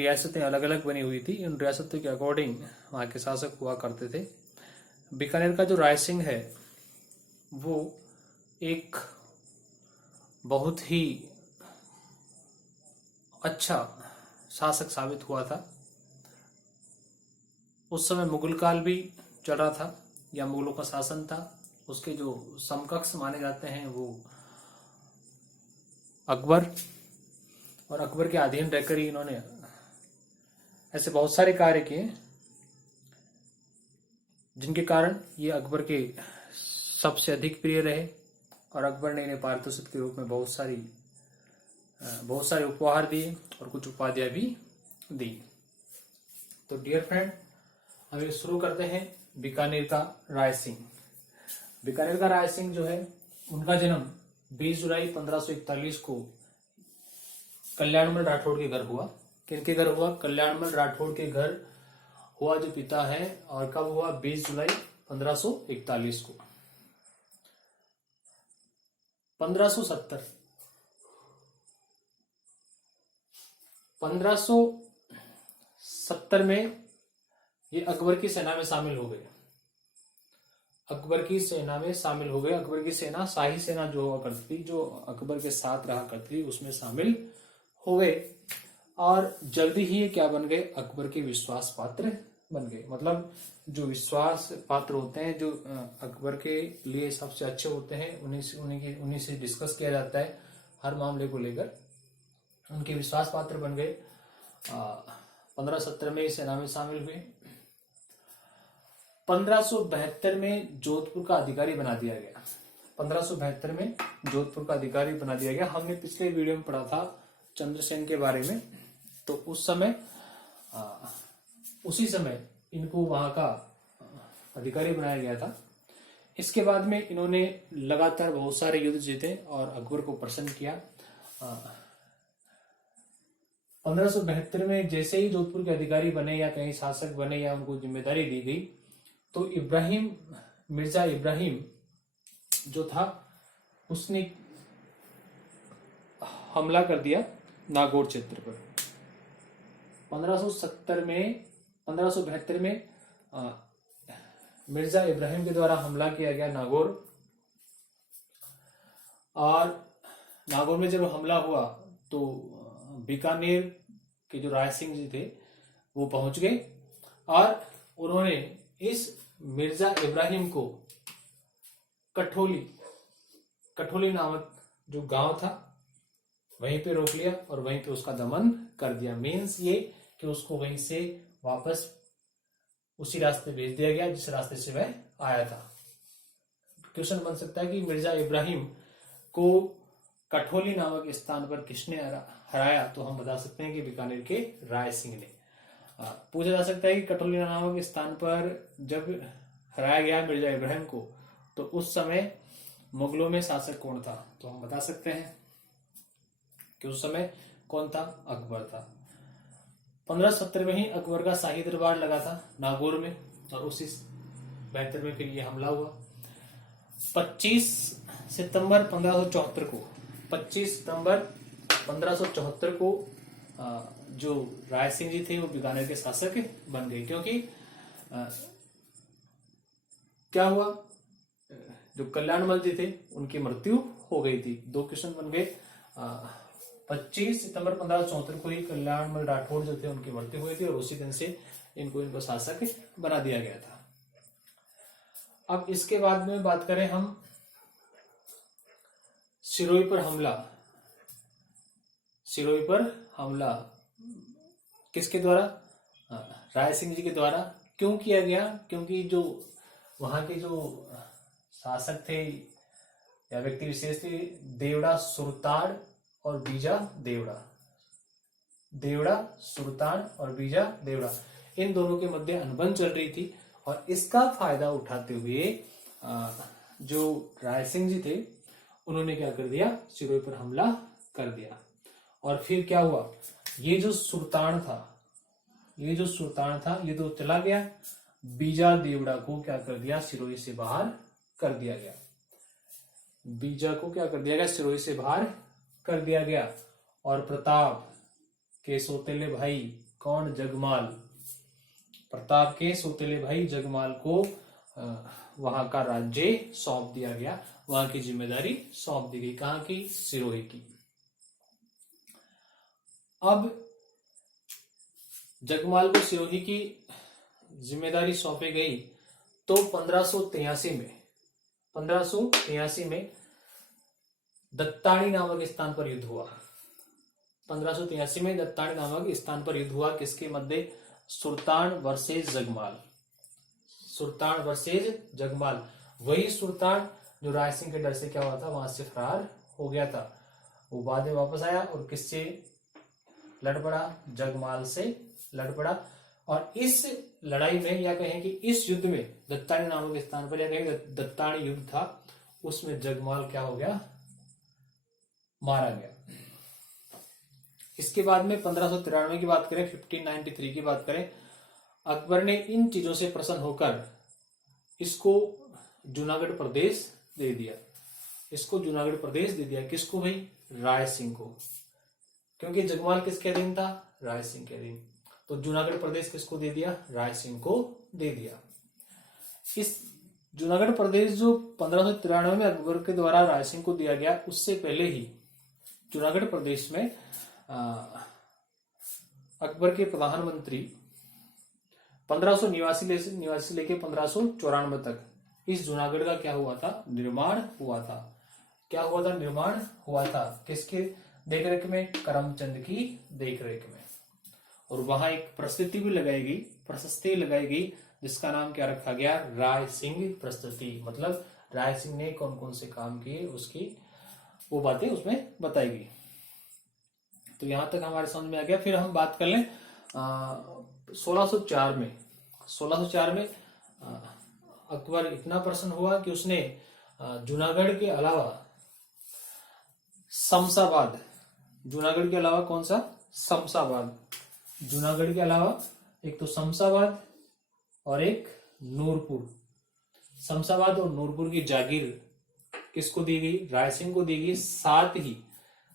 रियासतें अलग अलग बनी हुई थी। इन रियासतों के अकॉर्डिंग वहाँ के शासक हुआ करते थे। बीकानेर का जो राय सिंह है वो एक बहुत ही अच्छा शासक साबित हुआ था। उस समय मुगल काल भी चल रहा था या मुगलों का शासन था। उसके जो समकक्ष माने जाते हैं वो अकबर, और अकबर के अधीन रहकर ही इन्होंने ऐसे बहुत सारे कार्य किए जिनके कारण ये अकबर के सबसे अधिक प्रिय रहे, और अकबर ने इन्हें पारितोषिक के रूप में बहुत सारे उपहार दिए और कुछ उपाधियां भी दी। तो डियर फ्रेंड, हम ये शुरू करते हैं बीकानेर का राय सिंह। बीकानेर का राय सिंह जो है उनका जन्म 20 जुलाई 1541 को कल्याणमल राठौड़ के घर हुआ। किनके घर हुआ? कल्याणमल राठौड़ के घर हुआ जो पिता है। और कब हुआ? 20 जुलाई 1541 को। 1570 में ये अकबर की सेना में शामिल हो गए। अकबर की सेना में शामिल हो गए। अकबर की सेना, शाही सेना जो हुआ करती थी, जो अकबर के साथ रहा करती थी, उसमें शामिल हो गए। और जल्दी ही ये क्या बन गए? अकबर के विश्वास पात्र बन गए। मतलब जो विश्वास पात्र होते हैं, जो अकबर के लिए सबसे अच्छे होते हैं, उन्हीं से डिस्कस किया जाता है हर मामले को लेकर। उनके विश्वास पात्र बन गए। 1570 में सेना में शामिल हुए। 1572 में जोधपुर का अधिकारी बना दिया गया। 1572 में जोधपुर का अधिकारी बना दिया गया। हमने पिछले वीडियो में पढ़ा था चंद्रसेन के बारे में। तो उसी समय इनको वहां का अधिकारी बनाया गया था। इसके बाद में इन्होंने लगातार बहुत सारे युद्ध जीते और अकबर को प्रसन्न किया। 1572 में जैसे ही जोधपुर के अधिकारी बने या कहीं शासक बने या उनको जिम्मेदारी दी गई, तो मिर्जा इब्राहिम जो था उसने हमला कर दिया नागौर क्षेत्र पर। 1572 में मिर्जा इब्राहिम के द्वारा हमला किया गया नागौर। और नागौर में जब हमला हुआ तो बीकानेर के जो राय सिंह जी थे वो पहुंच गए और उन्होंने इस मिर्जा इब्राहिम को कठोली नामक जो गांव था वहीं पे रोक लिया और वहीं पे उसका दमन कर दिया। मीन्स ये कि उसको वहीं से वापस उसी रास्ते भेज दिया गया जिस रास्ते से वह आया था। क्वेश्चन बन सकता है कि मिर्जा इब्राहिम को कठोली नामक स्थान पर किसने हराया? तो हम बता सकते हैं कि बीकानेर के राय सिंह ने। पूछा जा सकता है कि कठोली नामक स्थान पर जब हराया गया मिर्जा इब्राहिम को, तो उस समय मुगलों में शासक कौन था? तो हम बता सकते हैं कि उस समय कौन था? अकबर था। 1570 में ही अकबर का शाही दरबार लगा था नागौर में, और उसी 72 में फिर ये हमला हुआ। 25 सितंबर 1574 को जो राय सिंह जी थे वो बीकानेर के शासक बन गए। क्योंकि क्या हुआ, जो कल्याणमल जी थे उनकी मृत्यु हो गई थी। दो क्वेश्चन बन गए। 25 सितंबर 1574 को ही कल्याणमल राठौड़ जो थे उनकी मृत्यु हुई थी और उसी दिन से इनको शासक बना दिया गया था। अब इसके बाद में बात करें हम सिरोही पर हमला किसके द्वारा? राय सिंह जी के द्वारा। क्यों किया गया? क्योंकि जो वहां के जो शासक थे या व्यक्ति विशेष थे, देवड़ा सुरताड़ और बीजा देवड़ा, इन दोनों के मध्य अनबन चल रही थी। और इसका फायदा उठाते हुए जो राय सिंह जी थे उन्होंने क्या कर दिया? सिरोही पर हमला कर दिया। और फिर क्या हुआ? ये जो सुल्तान था ये तो चला गया। बीजा देवड़ा को क्या कर दिया? सिरोही से बाहर कर दिया गया। बीजा को क्या कर दिया गया? सिरोही से बाहर कर दिया गया। और प्रताप के सौतेले भाई कौन? जगमाल। प्रताप के सौतेले भाई जगमाल को वहां का राज्य सौंप दिया गया, वहां की जिम्मेदारी सौंप दी गई। कहां की? सिरोही की। अब जगमाल को सिरोही की जिम्मेदारी सौंपी गई तो 1583 में दत्तानी नामक स्थान पर युद्ध हुआ। 1583 में दत्तानी नामक स्थान पर युद्ध हुआ। किसके मध्य? सुल्तान वर्सेस जगमाल। सुल्तान वर्सेस जगमाल। वही सुल्तान जो राय सिंह के डर से क्या हुआ था, वहां से फरार हो गया था। वो बाद में वापस आया और किससे लड़ पड़ा? जगमाल से लड़ पड़ा। और इस लड़ाई में या कहें कि इस युद्ध में दत्तानी नामक स्थान पर या कहें दत्तानी युद्ध था, उसमें जगमाल क्या हो गया? मारा गया। इसके बाद में 1593 की बात करें, 1593 की बात करें, अकबर ने इन चीजों से प्रसन्न होकर इसको जूनागढ़ प्रदेश दे दिया। इसको जूनागढ़ प्रदेश दे दिया। किसको भाई? राय सिंह को। क्योंकि जगमाल किसके अधीन था? राय सिंह के अधीन। तो जूनागढ़ प्रदेश किसको दे दिया? राय सिंह को दे दिया। इस जूनागढ़ प्रदेश जो 1593 में अकबर के द्वारा राय सिंह को दिया गया, उससे पहले ही जूनागढ़ प्रदेश में अकबर के प्रधानमंत्री 1589 से लेके 1594 तक इस जूनागढ़ का क्या हुआ था? निर्माण हुआ था। क्या हुआ था? निर्माण हुआ था। किसके देखरेख में? करमचंद की देखरेख में। और वहां एक प्रस्तुति भी लगाई गई, प्रशस्ति लगाई गई, जिसका नाम क्या रखा गया? राय सिंह प्रस्तुति। मतलब राय सिंह ने कौन कौन से काम किए, उसकी वो बातें उसमें बताई गई। तो यहां तक हमारे समझ में आ गया। फिर हम बात कर लें 1604 में। 1604 में अकबर इतना प्रसन्न हुआ कि उसने जूनागढ़ के अलावा शमशाबाद, जूनागढ़ के अलावा कौन सा? शमशाबाद। जूनागढ़ के अलावा एक तो शमशाबाद और एक नूरपुर। शमशाबाद और नूरपुर की जागीर किसको दी गई? राय सिंह को दी गई। साथ ही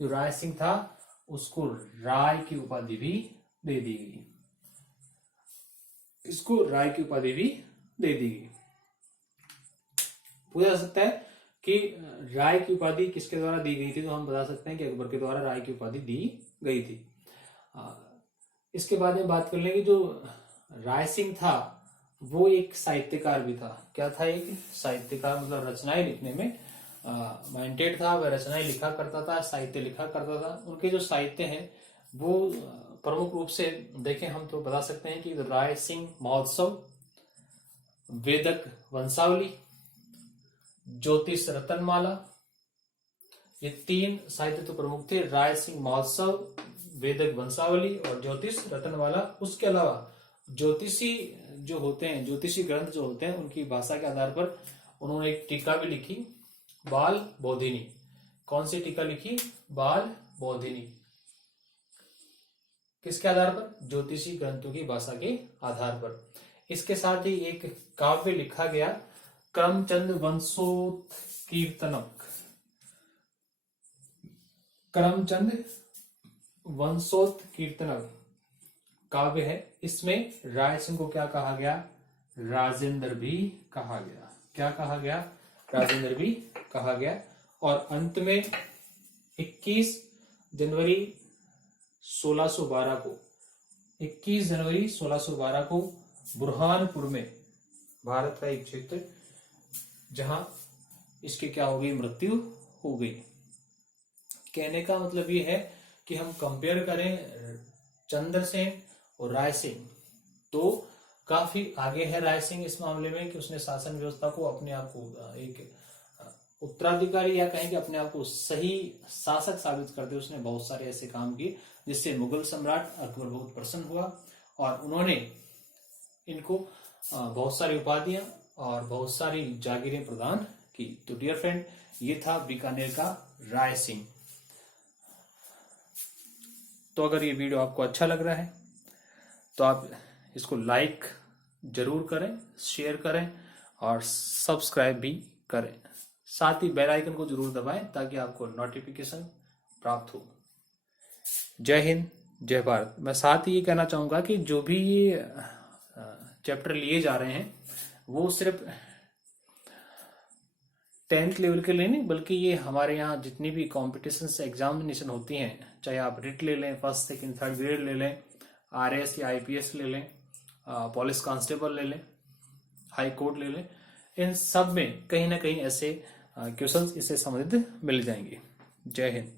जो राय सिंह था उसको राय की उपाधि भी दे दी गई। इसको राय की उपाधि भी दे दी गई। पूछा जा सकता है कि राय की उपाधि किसके द्वारा दी गई थी, तो हम बता सकते हैं कि अकबर के द्वारा राय की उपाधि दी गई थी। इसके बाद में बात कर लेंगे, जो राय सिंह था वो एक साहित्यकार भी था। क्या था? एक साहित्यकार। मतलब रचनाएं लिखने में माइंडेड था। वह रचनाएं लिखा करता था, साहित्य लिखा करता था। उनके जो साहित्य हैं वो प्रमुख रूप से देखें हम तो बता सकते हैं कि राय सिंह महोत्सव, वेदक वंशावली, ज्योतिष रतनमाला, ये 3 साहित्य तो प्रमुख थे। राय सिंह महोत्सव, वेदक वंशावली और ज्योतिष रतनमाला। उसके अलावा ज्योतिषी जो होते हैं, ज्योतिषी ग्रंथ जो होते हैं, उनकी भाषा के आधार पर उन्होंने एक टीका भी लिखी, बाल बोधिनी। कौन सी टीका लिखी? बाल बोधिनी। किसके आधार पर? ज्योतिषी ग्रंथों की भाषा के आधार पर। इसके साथ ही एक काव्य लिखा गया, करमचंद वंशोत्कीर्तनक। करमचंद वंशोत्कीर्तनक काव्य है। इसमें राय सिंह को क्या कहा गया? राजेंद्र भी कहा गया। क्या कहा गया? राजेंद्र भी कहा गया। और अंत में 21 जनवरी 1612 को बुरहानपुर में, भारत का एक क्षेत्र, जहां इसकी क्या हो गई? मृत्यु हो गई। कहने का मतलब ये है कि हम कंपेयर करें चंद्रसेन और राय सिंह, तो काफी आगे है राय सिंह इस मामले में कि उसने शासन व्यवस्था को, अपने आप को एक उत्तराधिकारी या कहें कि अपने आप को सही शासक साबित करते उसने बहुत सारे ऐसे काम किए जिससे मुगल सम्राट अकबर बहुत प्रसन्न हुआ और उन्होंने इनको बहुत सारी उपाधियां और बहुत सारी जागीरें प्रदान की। तो डियर फ्रेंड, ये था बीकानेर का राय सिंह। तो अगर ये वीडियो आपको अच्छा लग रहा है तो आप इसको लाइक जरूर करें, शेयर करें और सब्सक्राइब भी करें। साथ ही बेल आइकन को जरूर दबाएं ताकि आपको नोटिफिकेशन प्राप्त हो। जय हिंद, जय भारत। मैं साथ ही ये कहना चाहूंगा कि जो भी ये चैप्टर लिए जा रहे हैं वो सिर्फ 10th लेवल के लिए नहीं, बल्कि ये हमारे यहाँ जितनी भी कॉम्पिटिशन एग्जामिनेशन होती हैं, चाहे आप रिट ले लें, फर्स्ट सेकंड थर्ड ग्रेड ले लें, आरएस या आईपीएस ले लें, पुलिस कांस्टेबल ले लें, हाई कोर्ट ले लें, इन सब में कहीं ना कहीं ऐसे क्वेश्चंस इससे संबंधित मिल जाएंगे। जय हिंद।